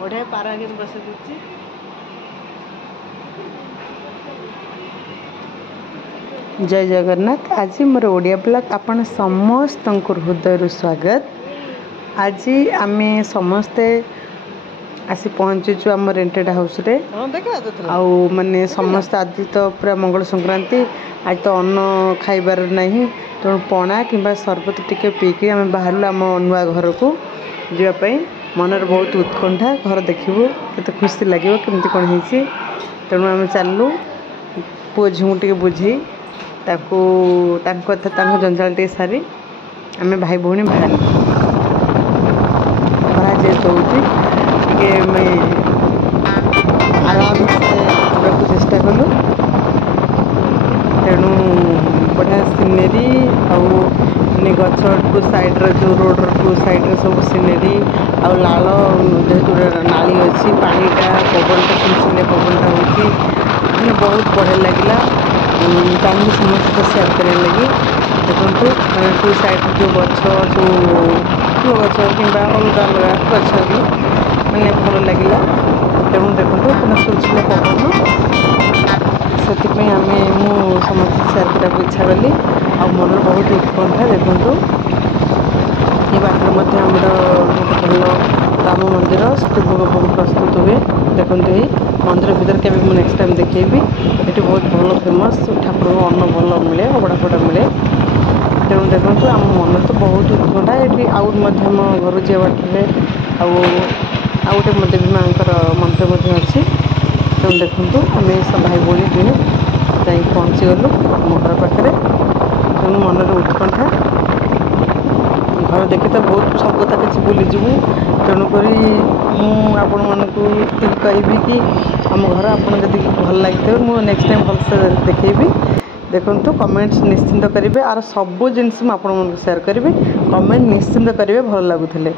बढ़िया पारा के बस दूची जय जगन्नाथ। आज मोर ओडिया ब्लॉग आपण समस्त हृदय स्वागत। आज आम समस्ते आसी पहुँचीचु आम रेंटेड हाउस रे आउ माने समस्त आज तो पूरा मंगल संक्रांति। आज तो अन्न खाइबार नहीं तेणु पणा कि सरबत टिके पीकी आम बाहर आम नुआ घर को जावाई मनर बहुत उत्कंठा। घर देखू केते खुशी लगे केमती कौन होती तेणु आम चलू पुओ झील टे बुझे जंजाल टे सारी आम भाई भौणी बाहर खरा जेत होती आराम से जावाक चेष्टा कलु। तेणु बढ़िया सीनेरी आने गछ टू साइड्र जो रोड टू साइड्रे सब सीनेरी आउ लाल जेहेतु नाली अच्छी पानीटा पवनटा सुलसुलिया पवनटा होती मैंने बहुत बढ़िया लगला। चाहूँगी समस्त सेयार करने लगी। देखो मैंने टू साइड जो गछ जो फूल गछ कि अलग अलग गछ भी मैंने भल लगे। तेणु देखो मैंने सुलसुलिया पवन से आम समस्त सेयार करने इच्छा कली आ मन बहुत उत्कंठा। देखो ये बाटर मध्य आमर गोटे भल राम मंदिर शिव भोग प्रस्तुत हुए। देखो ये मंदिर भीतर के नेक्स्ट टाइम देखेबी। ये बहुत भल फेमस ठाकुर अन्न भल मिले अबड़ा फड़ा मिले। तेणु देखो आम मन तो बहुत उत्कंठा। ये आउट मध्यम घर जे बाटे आउ गोटे देवी माँ मंदिर अच्छी। तेणु देखो आम सब भाई भौणी दुहे जा पहुँची गलु आम घर पाखे। तेणु मनर उत्कंठा घर देखी तो बहुत शब्दता किसी भूलीजु। तेणुक आपण मानक कहबी कि आम घर आपन जब भल लगे मुझे नेक्स्ट टाइम भलसे देखेबी। देखो कमेंट्स निश्चिंत करेंगे आर सबू जिनस मुझे शेयर करी। कमेंट निश्चिंत करेंगे भल लगुले।